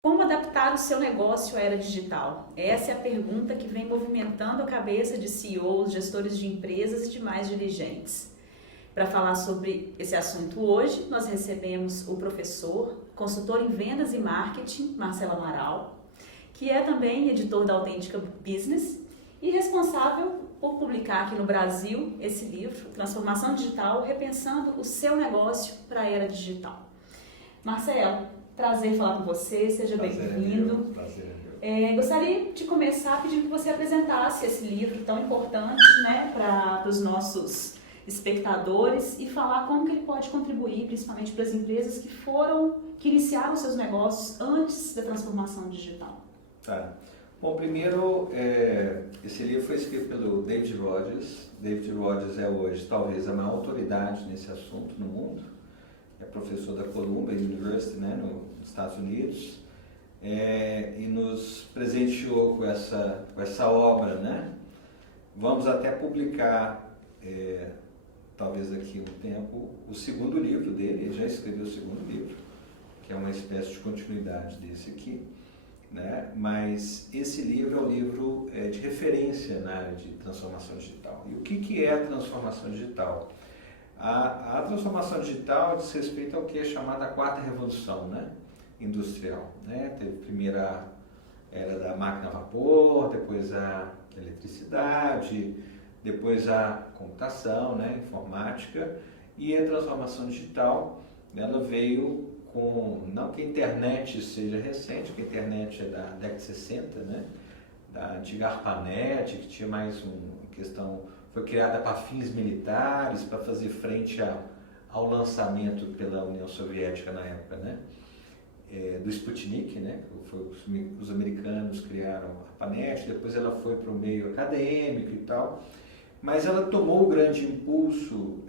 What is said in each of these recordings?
Como adaptar o seu negócio à era digital? Essa é a pergunta que vem movimentando a cabeça de CEOs, gestores de empresas e demais dirigentes. Para falar sobre esse assunto hoje, nós recebemos o professor, consultor em vendas e marketing, Marcelo Amaral, que é também editor da Autêntica Business e responsável por publicar aqui no Brasil esse livro, Transformação Digital, repensando o seu negócio para a era digital. Marcelo, prazer falar com você, seja bem-vindo. Prazer é meu. Gostaria de começar pedindo que você apresentasse esse livro tão importante, né, para os nossos espectadores e falar como que ele pode contribuir, principalmente para as empresas que iniciaram seus negócios antes da transformação digital. Tá. Bom, primeiro, esse livro foi escrito pelo David Rogers. David Rogers é hoje talvez a maior autoridade nesse assunto no mundo. É professor da Columbia University, né, nos Estados Unidos, e nos presenteou com essa obra, né? Vamos até publicar, talvez daqui a um tempo, o segundo livro dele. Ele já escreveu o segundo livro, que é uma espécie de continuidade desse aqui, né? Mas esse livro é um livro de referência na área de transformação digital. E o que é a transformação digital? A transformação digital diz respeito ao que é chamada a quarta revolução, né, industrial. Né? Teve a primeira era da máquina a vapor, depois a eletricidade, depois a computação, né, informática, e a transformação digital, ela veio com, não que a internet seja recente, porque a internet é da década de 60, né, da antiga ARPANET, que tinha mais uma questão. Foi criada para fins militares, para fazer frente ao lançamento pela União Soviética na época, né? Do Sputnik, né? Os americanos criaram a ARPANET, depois ela foi para o meio acadêmico e tal, mas ela tomou um grande impulso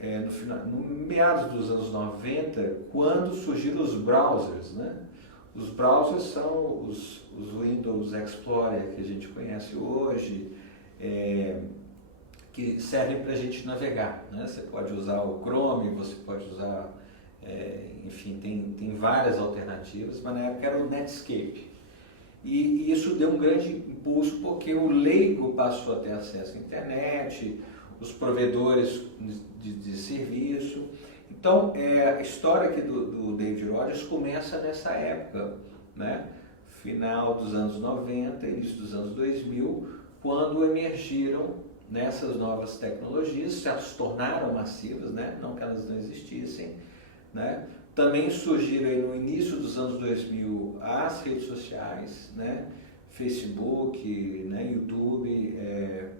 no meados dos anos 90, quando surgiram os browsers, né? Os browsers são os Windows Explorer que a gente conhece hoje, que servem para a gente navegar, né? Você pode usar o Chrome, você pode usar, enfim, tem várias alternativas, mas na época era o Netscape. E isso deu um grande impulso porque o leigo passou a ter acesso à internet, os provedores de serviço. Então, a história aqui do David Rogers começa nessa época, né? Final dos anos 90, início dos anos 2000, quando emergiram nessas novas tecnologias, já se tornaram massivas, né? Não que elas não existissem, né? Também surgiram aí no início dos anos 2000 as redes sociais, né? Facebook, né? YouTube,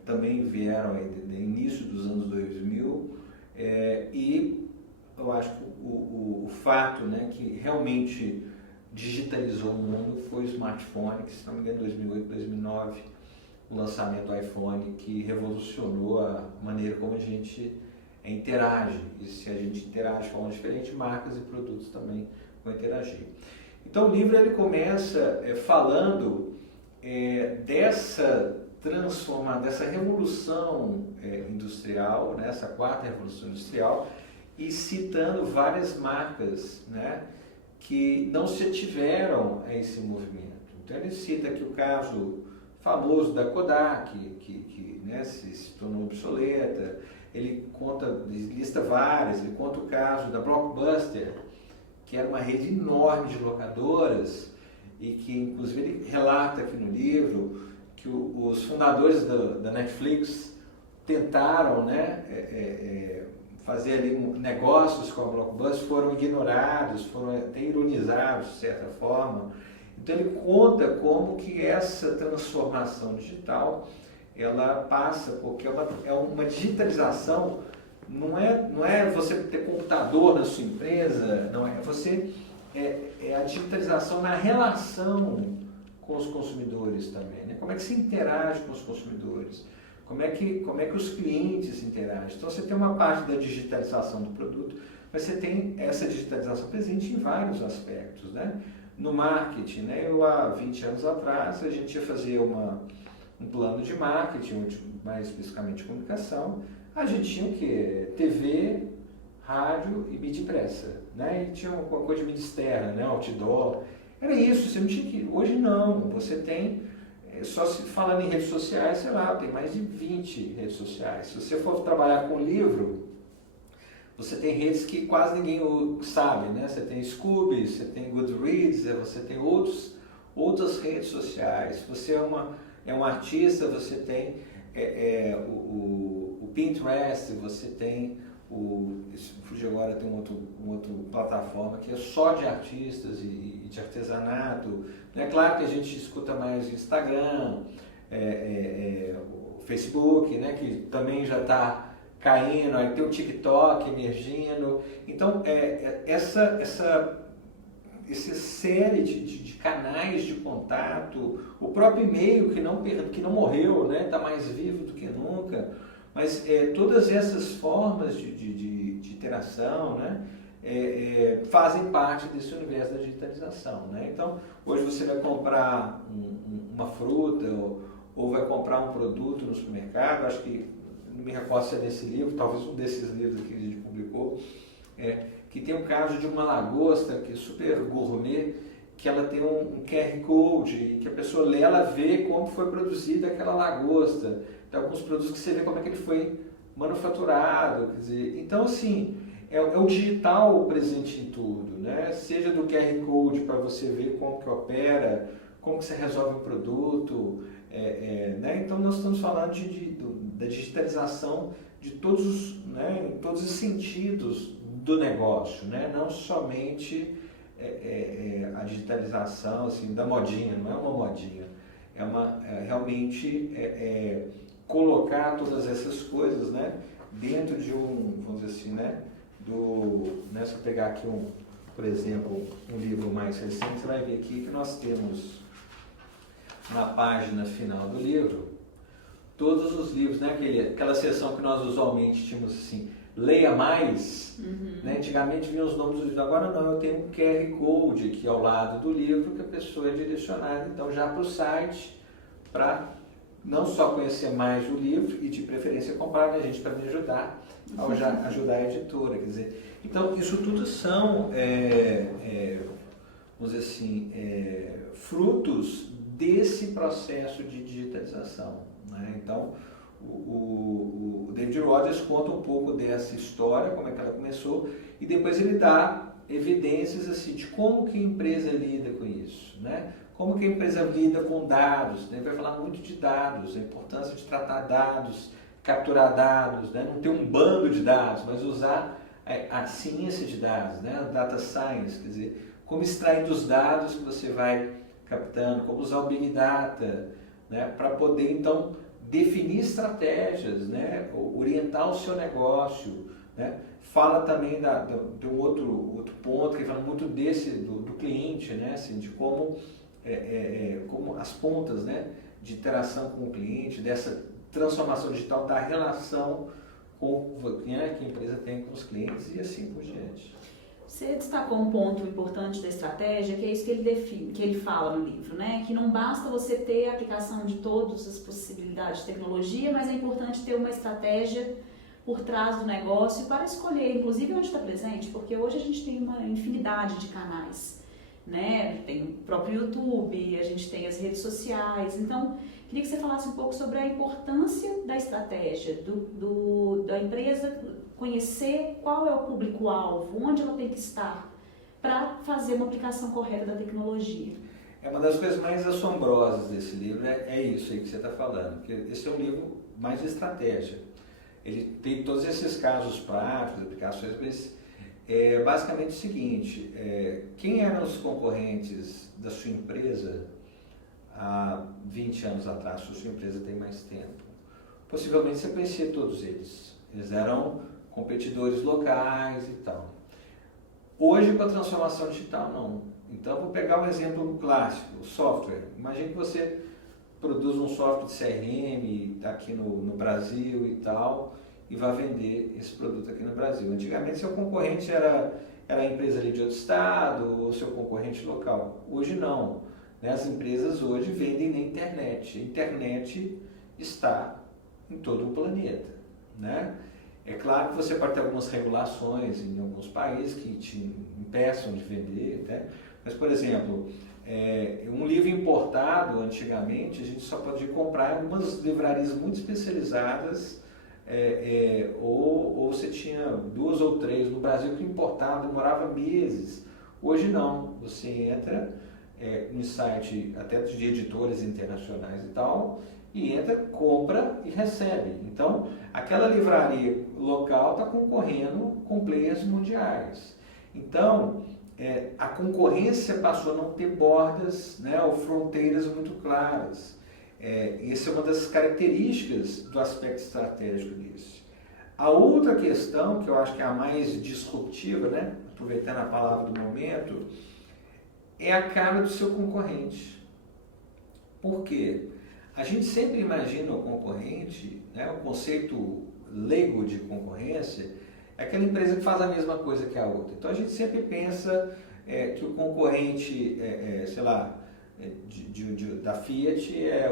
também vieram aí no início dos anos 2000, e eu acho que o fato, né, que realmente digitalizou o mundo foi o smartphone, que se não me engano em 2008, 2009, o lançamento do iPhone, que revolucionou a maneira como a gente interage. E se a gente interage de forma diferente, marcas e produtos também vão interagir. Então o livro ele começa falando dessa revolução industrial, né, essa quarta revolução industrial, e citando várias marcas, né, que não se ativeram a esse movimento. Então ele cita aqui o caso famoso da Kodak, que né, se tornou obsoleta. Ele lista várias, ele conta o caso da Blockbuster, que era uma rede enorme de locadoras, e que inclusive ele relata aqui no livro que os fundadores da Netflix tentaram, né, fazer ali negócios com a Blockbuster, foram ignorados, foram até ironizados de certa forma. Então ele conta como que essa transformação digital ela passa, porque é uma digitalização, não é você ter computador na sua empresa, não é você, é a digitalização na relação com os consumidores também, né? Como é que se interage com os consumidores? Como é que os clientes interagem? Então você tem uma parte da digitalização do produto, mas você tem essa digitalização presente em vários aspectos, né? No marketing, né? Eu há 20 anos atrás a gente ia fazer um plano de marketing, mais especificamente de comunicação. A gente tinha o quê? TV, rádio e mídia impressa, né? E tinha uma coisa de mídia externa, né? Outdoor. Era isso, você não tinha que... Hoje não, você tem... Só se falando em redes sociais, sei lá, tem mais de 20 redes sociais. Se você for trabalhar com livro, você tem redes que quase ninguém sabe, né? Você tem Scooby, você tem Goodreads, você tem outras redes sociais. Se você é um artista, você tem o Pinterest, você tem fugiu agora, tem uma outra plataforma que é só de artistas e de artesanato. É claro que a gente escuta mais o Instagram, o Facebook, né, que também já está caindo, aí tem o TikTok emergindo. Então, essa série de canais de contato, o próprio e-mail que não morreu, né, está mais vivo do que nunca, mas todas essas formas de interação, né, fazem parte desse universo da digitalização, né? Então, hoje você vai comprar uma fruta ou vai comprar um produto no supermercado, acho que, não me recordo se é desse livro, talvez um desses livros que a gente publicou, que tem o caso de uma lagosta que é super gourmet, que ela tem um QR Code, e que a pessoa lê, ela vê como foi produzida aquela lagosta. Tem alguns produtos que você vê como é que ele foi manufaturado, quer dizer, então assim, é o digital presente em tudo, né? Seja do QR Code para você ver como que opera, como que você resolve um produto, né? Então nós estamos falando da digitalização de todos, né, em todos os sentidos do negócio, né? Não somente a digitalização assim, da modinha, não é uma modinha, realmente colocar todas essas coisas, né, dentro de vamos dizer assim, né, se eu pegar aqui por exemplo, um livro mais recente, você vai ver aqui que nós temos na página final do livro todos os livros, né, aquela seção que nós usualmente tínhamos assim, leia mais, né? Antigamente vinham os nomes dos livros, agora não, eu tenho um QR Code aqui ao lado do livro que a pessoa é direcionada então já para o site, para não só conhecer mais o livro e de preferência comprar, né, gente, para me ajudar, ajudar a editora, quer dizer, então isso tudo são, vamos dizer assim, frutos desse processo de digitalização, né? Então, o David Rogers conta um pouco dessa história, como é que ela começou, e depois ele dá evidências assim, de como que a empresa lida com isso, né? Como que a empresa lida com dados, né? Ele vai falar muito de dados, a importância de tratar dados, capturar dados, né? Não ter um bando de dados, mas usar a ciência de dados, né? A data science, quer dizer, como extrair dos dados que você vai captando, como usar o Big Data, né? Para poder então definir estratégias, né? Orientar o seu negócio, né? Fala também de um outro ponto que fala muito do cliente, né? Assim, de como as pontas, né? De interação com o cliente, dessa transformação digital, da relação né? Que a empresa tem com os clientes e assim por diante. Você destacou um ponto importante da estratégia, que é isso que ele define, que ele fala no livro, né? Que não basta você ter a aplicação de todas as possibilidades de tecnologia, mas é importante ter uma estratégia por trás do negócio para escolher, inclusive, onde está presente, porque hoje a gente tem uma infinidade de canais, né? Tem o próprio YouTube, a gente tem as redes sociais, então queria que você falasse um pouco sobre a importância da estratégia, da empresa conhecer qual é o público-alvo, onde ela tem que estar para fazer uma aplicação correta da tecnologia. Uma das coisas mais assombrosas desse livro é isso aí que você está falando, porque esse é um livro mais de estratégia. Ele tem todos esses casos práticos, aplicações, mas é basicamente o seguinte, quem eram os concorrentes da sua empresa há 20 anos atrás, se a sua empresa tem mais tempo? Possivelmente você conhecia todos eles. Eles eram competidores locais e tal. Hoje, com a transformação digital, não. Então, vou pegar um exemplo clássico, o software. Imagine que você produz um software de CRM aqui no Brasil e tal, e vai vender esse produto aqui no Brasil. Antigamente, seu concorrente era a empresa ali de outro estado ou seu concorrente local. Hoje, não. As empresas hoje vendem na internet. A internet está em todo o planeta, né? É claro que você pode ter algumas regulações em alguns países que te impeçam de vender, né? Mas, por exemplo, um livro importado, antigamente, a gente só podia comprar em algumas livrarias muito especializadas, ou você tinha 2 ou 3. No Brasil, que importava demorava meses. Hoje não, você entra no site até de editoras internacionais e tal, e entra, compra e recebe. Então, aquela livraria local está concorrendo com players mundiais. Então, a concorrência passou a não ter bordas, né, ou fronteiras muito claras. Essa é uma das características do aspecto estratégico disso. A outra questão, que eu acho que é a mais disruptiva, né, aproveitando a palavra do momento, é a cara do seu concorrente. Por quê? A gente sempre imagina o concorrente, né, o conceito leigo de concorrência, é aquela empresa que faz a mesma coisa que a outra. Então a gente sempre pensa que o concorrente, sei lá, da Fiat é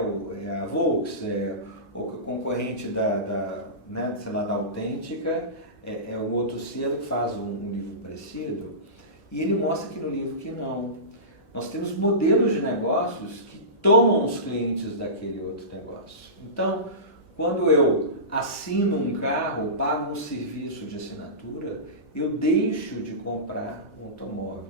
a Volks, ou que o concorrente né, sei lá, da Autêntica é o outro selo que faz um livro parecido. E ele mostra aqui no livro que não. Nós temos modelos de negócios que tomam os clientes daquele outro negócio. Então, quando eu assino um carro, pago um serviço de assinatura, eu deixo de comprar um automóvel,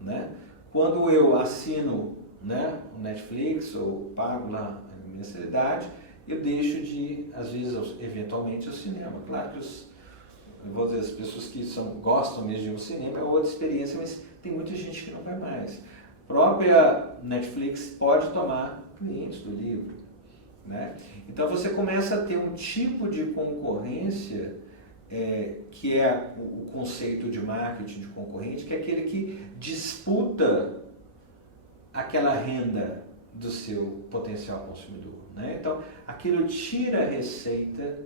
né? Quando eu assino, né, o Netflix ou pago lá a mensalidade, eu deixo de ir, às vezes, eventualmente, ao cinema. Claro que eu vou dizer, as pessoas que gostam mesmo de ir ao cinema é outra experiência, mas tem muita gente que não vai mais. A própria Netflix pode tomar clientes do livro, né? Então você começa a ter um tipo de concorrência que é o conceito de marketing de concorrente, que é aquele que disputa aquela renda do seu potencial consumidor, né? Então aquilo tira a receita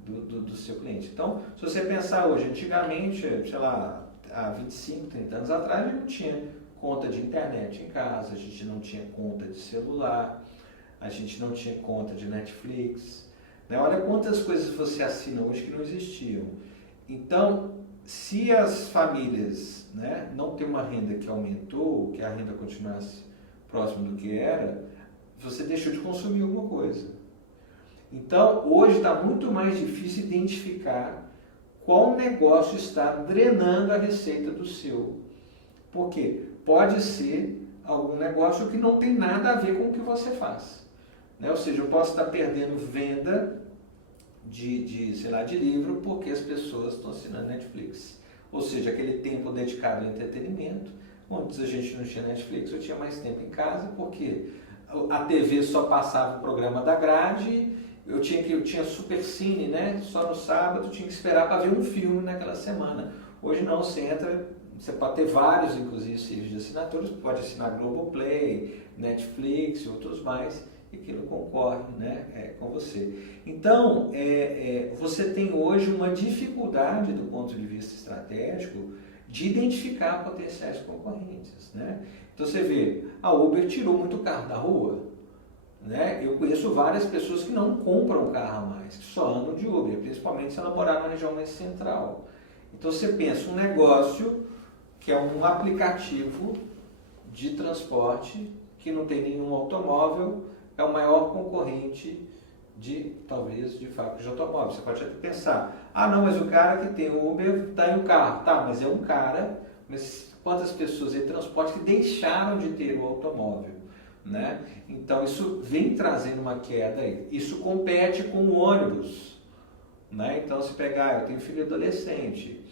do seu cliente. Então, se você pensar hoje, antigamente, sei lá, há 25, 30 anos atrás, a gente não tinha conta de internet em casa, a gente não tinha conta de celular, a gente não tinha conta de Netflix, né? Olha quantas coisas você assina hoje que não existiam. Então, se as famílias, né, não têm uma renda que aumentou, que a renda continuasse próximo do que era, você deixou de consumir alguma coisa. Então, hoje está muito mais difícil identificar qual negócio está drenando a receita do seu. Por quê? Pode ser algum negócio que não tem nada a ver com o que você faz, né? Ou seja, eu posso estar perdendo venda sei lá, de livro porque as pessoas estão assinando Netflix. Ou seja, aquele tempo dedicado ao entretenimento. Antes a gente não tinha Netflix, eu tinha mais tempo em casa porque a TV só passava o programa da grade, eu tinha Supercine, né? Só no sábado, tinha que esperar para ver um filme naquela semana. Hoje não, você entra, você pode ter vários, inclusive, serviços de assinaturas, pode assinar Globoplay, Netflix e outros mais, e aquilo concorre, né, com você. Então, você tem hoje uma dificuldade do ponto de vista estratégico de identificar potenciais concorrentes, né? Então você vê, a Uber tirou muito carro da rua, né? Eu conheço várias pessoas que não compram carro mais, que só andam de Uber, principalmente se ela morar na região mais central. Então você pensa um negócio que é um aplicativo de transporte que não tem nenhum automóvel, é o maior concorrente talvez, de fábrica de automóvel. Você pode até pensar, não, mas o cara que tem o Uber está em um carro. Tá, mas é um cara, mas quantas pessoas em transporte que deixaram de ter o automóvel, né? Então isso vem trazendo uma queda aí. Isso compete com o ônibus, né? Então se pegar, eu tenho filho adolescente,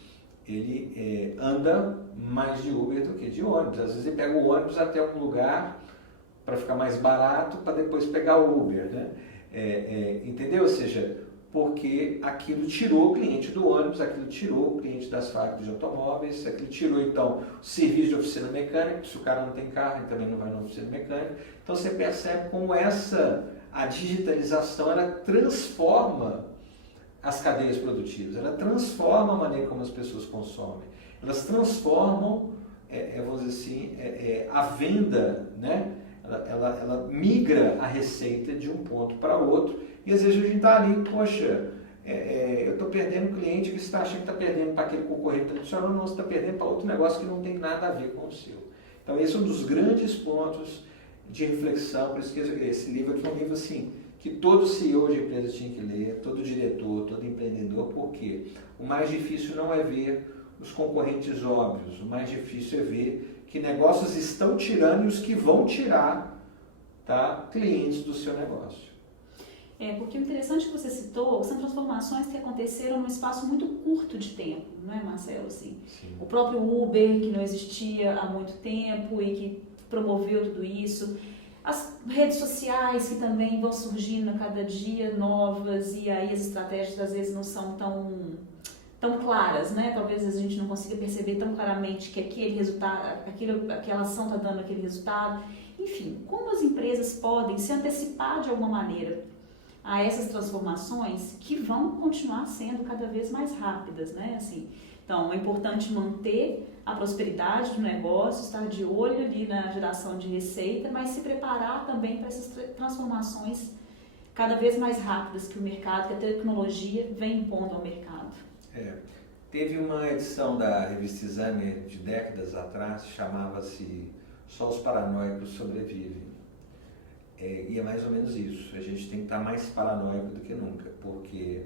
ele anda mais de Uber do que de ônibus. Às vezes ele pega o ônibus até um lugar para ficar mais barato, para depois pegar o Uber, né? Entendeu? Ou seja, porque aquilo tirou o cliente do ônibus, aquilo tirou o cliente das fábricas de automóveis, aquilo tirou então o serviço de oficina mecânica, se o cara não tem carro, ele também não vai na oficina mecânica. Então você percebe como a digitalização, ela transforma as cadeias produtivas, ela transforma a maneira como as pessoas consomem, elas transformam, vamos dizer assim, a venda, né? Ela migra a receita de um ponto para outro, e às vezes a gente está ali, poxa, eu estou perdendo cliente que você está achando que está perdendo para aquele concorrente tradicional, não, você está perdendo para outro negócio que não tem nada a ver com o seu. Então esse é um dos grandes pontos de reflexão, por isso que esse livro aqui é um livro assim, que todo CEO de empresa tinha que ler, todo diretor, todo empreendedor, porque o mais difícil não é ver os concorrentes óbvios, o mais difícil é ver que negócios estão tirando e os que vão tirar, tá, clientes do seu negócio. Porque o interessante que você citou são transformações que aconteceram num espaço muito curto de tempo, não é, Marcelo? Assim, o próprio Uber, que não existia há muito tempo e que promoveu tudo isso, as redes sociais que também vão surgindo a cada dia novas, e aí as estratégias às vezes não são tão claras, né? Talvez a gente não consiga perceber tão claramente que aquele resultado, aquela ação está dando aquele resultado. Enfim, como as empresas podem se antecipar de alguma maneira a essas transformações que vão continuar sendo cada vez mais rápidas, né? Assim, então, é importante manter a prosperidade do negócio, estar de olho ali na geração de receita, mas se preparar também para essas transformações cada vez mais rápidas que o mercado, que a tecnologia vem impondo ao mercado. Teve uma edição da revista Exame de décadas atrás, chamava-se Só os Paranoicos Sobrevivem. E é mais ou menos isso, a gente tem que estar mais paranoico do que nunca, porque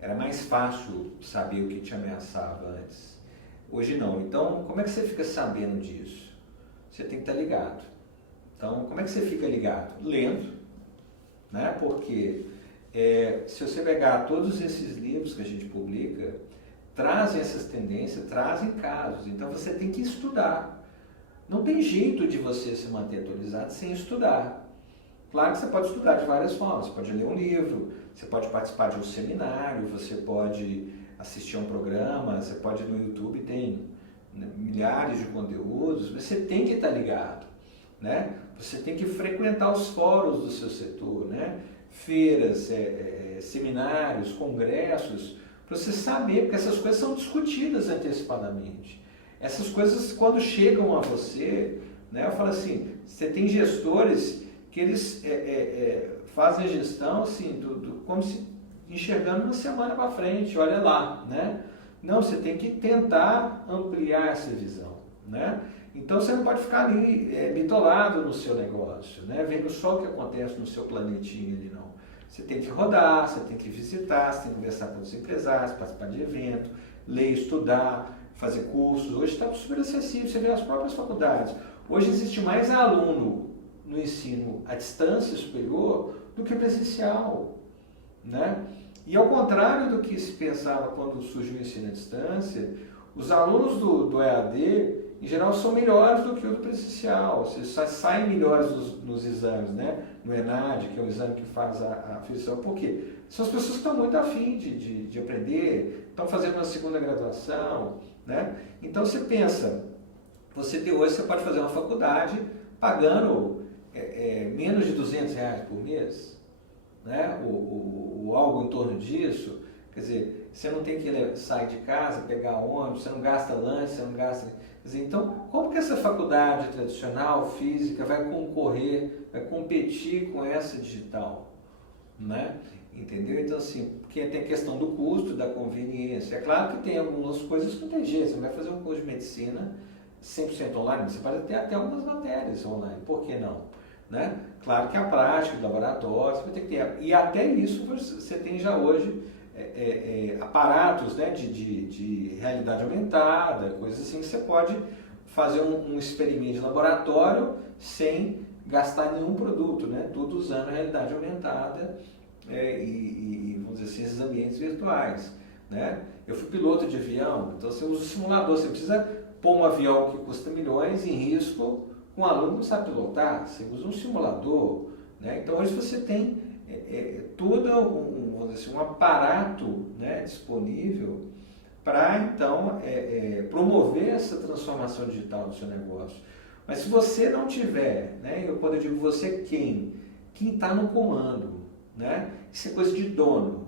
era mais fácil saber o que te ameaçava antes. Hoje não. Então, como é que você fica sabendo disso? Você tem que estar ligado. Então, como é que você fica ligado? Lendo, né? Porque se você pegar todos esses livros que a gente publica, trazem essas tendências, trazem casos. Então, você tem que estudar. Não tem jeito de você se manter atualizado sem estudar. Claro que você pode estudar de várias formas, você pode ler um livro, você pode participar de um seminário, você pode assistir a um programa, você pode ir no YouTube, tem milhares de conteúdos, mas você tem que estar ligado, né? Você tem que frequentar os fóruns do seu setor, né? Feiras, seminários, congressos, para você saber, porque essas coisas são discutidas antecipadamente. Essas coisas, quando chegam a você, né, eu falo assim, você tem gestores que eles fazem a gestão assim, como se enxergando uma semana para frente, olha lá, né? Não, você tem que tentar ampliar essa visão, né? Então você não pode ficar ali bitolado no seu negócio, né? Vendo só o que acontece no seu planetinho ali, não. Você tem que rodar, você tem que visitar, você tem que conversar com os empresários, participar de evento, ler, estudar, fazer cursos. Hoje está super acessível, você vê as próprias faculdades. Hoje existe mais aluno no ensino à distância superior do que presencial, né? E ao contrário do que se pensava quando surgiu o ensino à distância, os alunos do EAD, em geral, são melhores do que o do presencial, ou seja, saem melhores nos exames, né? No ENAD, que é o exame que faz a aferição. Por quê? São as pessoas que estão muito afim de aprender, estão fazendo uma segunda graduação, né? Então você pensa, hoje você pode fazer uma faculdade pagando menos de R$200 por mês, né? Ou algo em torno disso. Quer dizer, você não tem que sair de casa, pegar ônibus, você não gasta lanche, você não gasta... Quer dizer, então, como que essa faculdade tradicional, física, vai concorrer, vai competir com essa digital, né? Entendeu? Então, assim, porque tem a questão do custo, da conveniência. É claro que tem algumas coisas que não tem jeito. Você não vai fazer um curso de medicina 100% online, você pode ter até algumas matérias online, por que não? Né? Claro que a prática, o laboratório, você vai ter que ter. E até isso você tem já hoje aparatos, né, de realidade aumentada, coisas assim que você pode fazer um experimento de laboratório sem gastar nenhum produto, né? Tudo usando a realidade aumentada e vamos dizer assim, esses ambientes virtuais, né? Eu fui piloto de avião, então você usa o simulador, você precisa pôr um avião que custa milhões em risco com um aluno que não sabe pilotar, você usa um simulador, né? Então hoje você tem todo vamos dizer assim, um aparato, né, disponível para então promover essa transformação digital do seu negócio. Mas se você não tiver, né, quando eu digo você, quem está no comando, né? Isso é coisa de dono,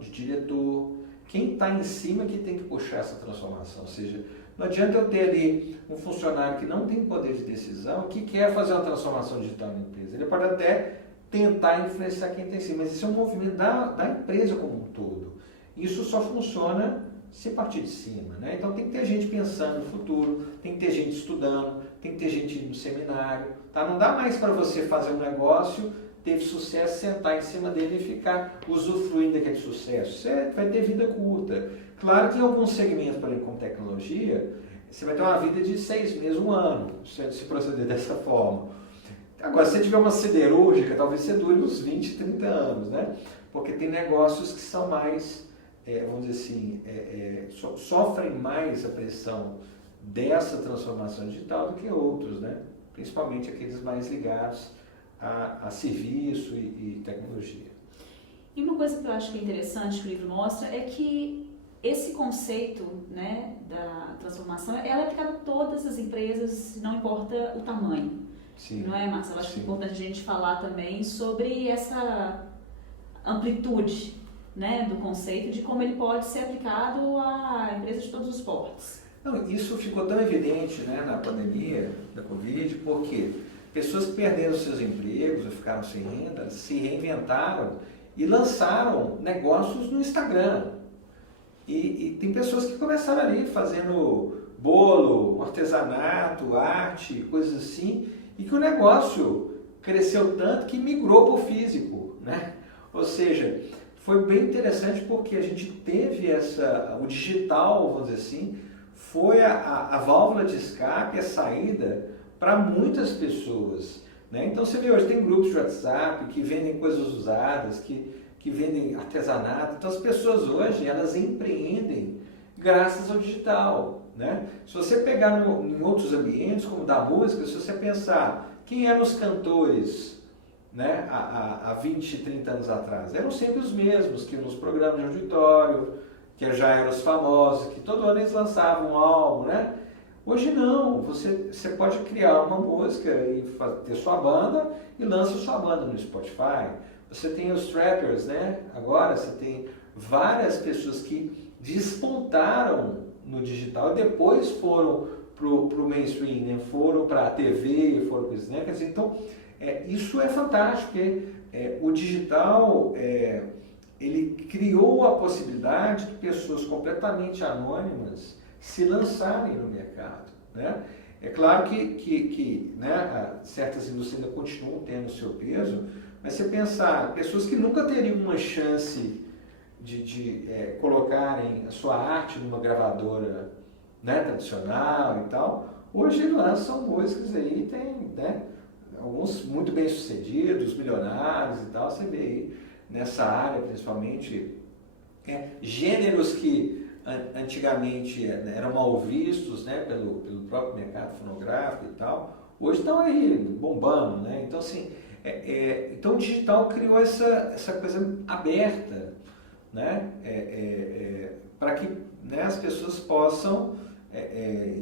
de diretor. Quem está em cima que tem que puxar essa transformação. Ou seja, não adianta eu ter ali um funcionário que não tem poder de decisão, que quer fazer uma transformação digital na empresa. Ele pode até tentar influenciar quem está em cima, mas isso é um movimento da empresa como um todo. Isso só funciona se partir de cima, né? Então tem que ter gente pensando no futuro, tem que ter gente estudando, tem que ter gente indo no seminário, tá? Não dá mais para você fazer um negócio, teve sucesso, sentar em cima dele e ficar usufruindo daquele sucesso. Você vai ter vida curta. Claro que em alguns segmentos, por exemplo, como tecnologia, você vai ter uma vida de 6 meses, 1 ano, se proceder dessa forma. Agora, se você tiver uma siderúrgica, talvez você dure uns 20, 30 anos, né? Porque tem negócios que são mais, vamos dizer assim, sofrem mais a pressão dessa transformação digital do que outros, né? Principalmente aqueles mais ligados a serviço e tecnologia. E uma coisa que eu acho que é interessante que o livro mostra é que esse conceito, né, da transformação, ela é aplicada a todas as empresas, não importa o tamanho. Sim. Não é, Marcelo? Acho que é Sim. importante a gente falar também sobre essa amplitude, né, do conceito, de como ele pode ser aplicado a empresas de todos os portes. Não, isso ficou tão evidente, né, na pandemia da Covid, porque pessoas que perderam seus empregos ou ficaram sem renda se reinventaram e lançaram negócios no Instagram. E tem pessoas que começaram ali fazendo bolo, artesanato, arte, coisas assim, e que o negócio cresceu tanto que migrou para o físico, né? Ou seja, foi bem interessante porque a gente teve o digital, vamos dizer assim, foi a válvula de escape, a saída para muitas pessoas, né? Então você vê hoje, tem grupos de WhatsApp que vendem coisas usadas, que vendem artesanato. Então as pessoas hoje, elas empreendem graças ao digital, né? Se você pegar em outros ambientes, como da música, se você pensar quem eram os cantores, né, há 20, 30 anos atrás, eram sempre os mesmos, que nos programas de auditório, que já eram os famosos, que todo ano eles lançavam um álbum, né? Hoje não, você pode criar uma música e ter sua banda e lança sua banda no Spotify. Você tem os trappers, né? Agora você tem várias pessoas que despontaram no digital e depois foram pro mainstream, né? Foram para a TV, foram para isso, né? Quer dizer, então, isso é fantástico, porque o digital, ele criou a possibilidade de pessoas completamente anônimas se lançarem no mercado, né? É claro que né, certas indústrias ainda continuam tendo o seu peso, mas você pensar, pessoas que nunca teriam uma chance de colocarem a sua arte numa gravadora, né, tradicional e tal, hoje lançam músicas aí, tem, né, alguns muito bem sucedidos, milionários e tal, você vê aí nessa área principalmente, gêneros que antigamente eram mal vistos, né, pelo próprio mercado fonográfico e tal, hoje estão aí bombando, né? Então assim, então o digital criou essa coisa aberta, né, para que, né, as pessoas possam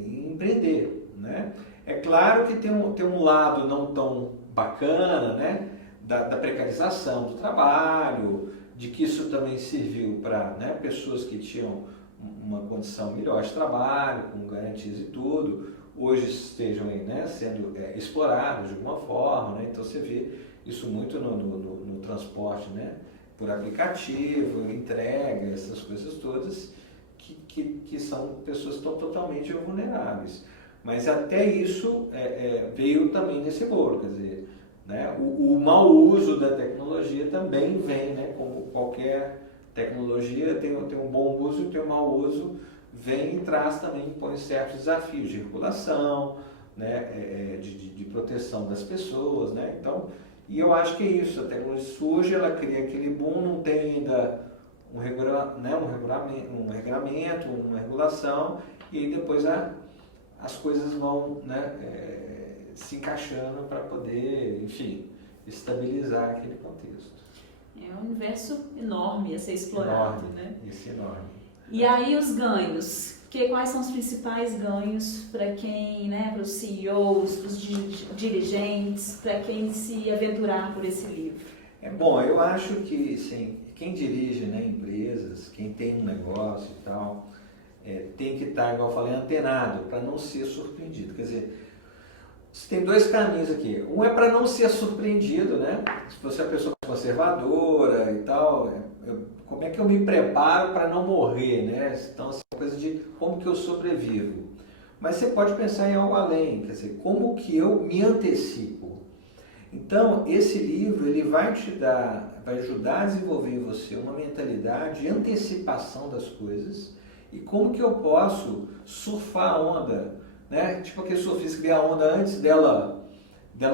empreender, né? É claro que tem um lado não tão bacana, né, da precarização do trabalho, de que isso também serviu para, né, pessoas que tinham uma condição melhor de trabalho, com garantias e tudo, hoje estejam aí, né, sendo explorados de alguma forma, né? Então você vê isso muito no transporte, né, por aplicativo, entrega, essas coisas todas, que são pessoas que estão totalmente vulneráveis. Mas até isso veio também nesse bolo, quer dizer, né, o mau uso da tecnologia também vem, né, como qualquer tecnologia, tem um bom uso e tem um mau uso, vem e traz também, põe certos desafios de regulação, né, de proteção das pessoas, né? Então, e eu acho que é isso, a tecnologia surge, ela cria aquele boom, não tem ainda um regulamento, uma regulação, e aí depois as coisas vão, né, se encaixando para poder, enfim, estabilizar aquele contexto. É um universo enorme a ser explorado, Enorme, né? isso é enorme. E aí os ganhos, quais são os principais ganhos para quem, né, para os CEOs, para os dirigentes, para quem se aventurar por esse livro? Bom, eu acho que, sim, quem dirige, né, empresas, quem tem um negócio e tal, tem que estar, igual eu falei, antenado para não ser surpreendido. Quer dizer, você tem dois caminhos aqui. Um é para não ser surpreendido, né? Se você é uma pessoa conservadora e tal, como é que eu me preparo para não morrer, né? Então, assim, uma coisa de como que eu sobrevivo. Mas você pode pensar em algo além, quer dizer, como que eu me antecipo. Então, esse livro ele vai ajudar a desenvolver em você uma mentalidade de antecipação das coisas e como que eu posso surfar a onda, né? Tipo aquele surfista que vê a onda antes dela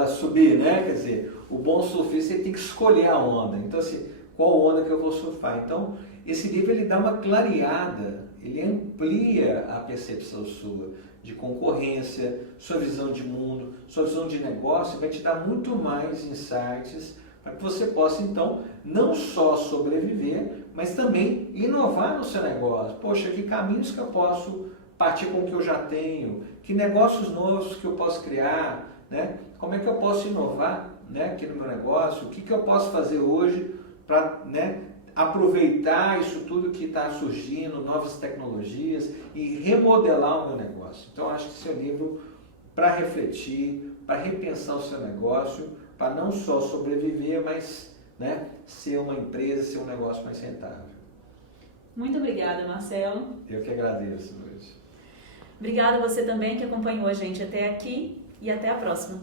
subir, né? Quer dizer, o bom surfista ele tem que escolher a onda. Então, assim, qual onda que eu vou surfar? Então, esse livro ele dá uma clareada, ele amplia a percepção sua de concorrência, sua visão de mundo, sua visão de negócio, vai te dar muito mais insights para que você possa, então, não só sobreviver, mas também inovar no seu negócio. Poxa, que caminhos que eu posso partir com o que eu já tenho? Que negócios novos que eu posso criar? Né? Como é que eu posso inovar, né, aqui no meu negócio? O que eu posso fazer hoje para, né, aproveitar isso tudo que está surgindo, novas tecnologias e remodelar o meu negócio. Então, acho que esse é um livro para refletir, para repensar o seu negócio, para não só sobreviver, mas, né, ser uma empresa, ser um negócio mais rentável. Muito obrigada, Marcelo. Eu que agradeço, Luiz. Obrigada a você também que acompanhou a gente até aqui e até a próxima.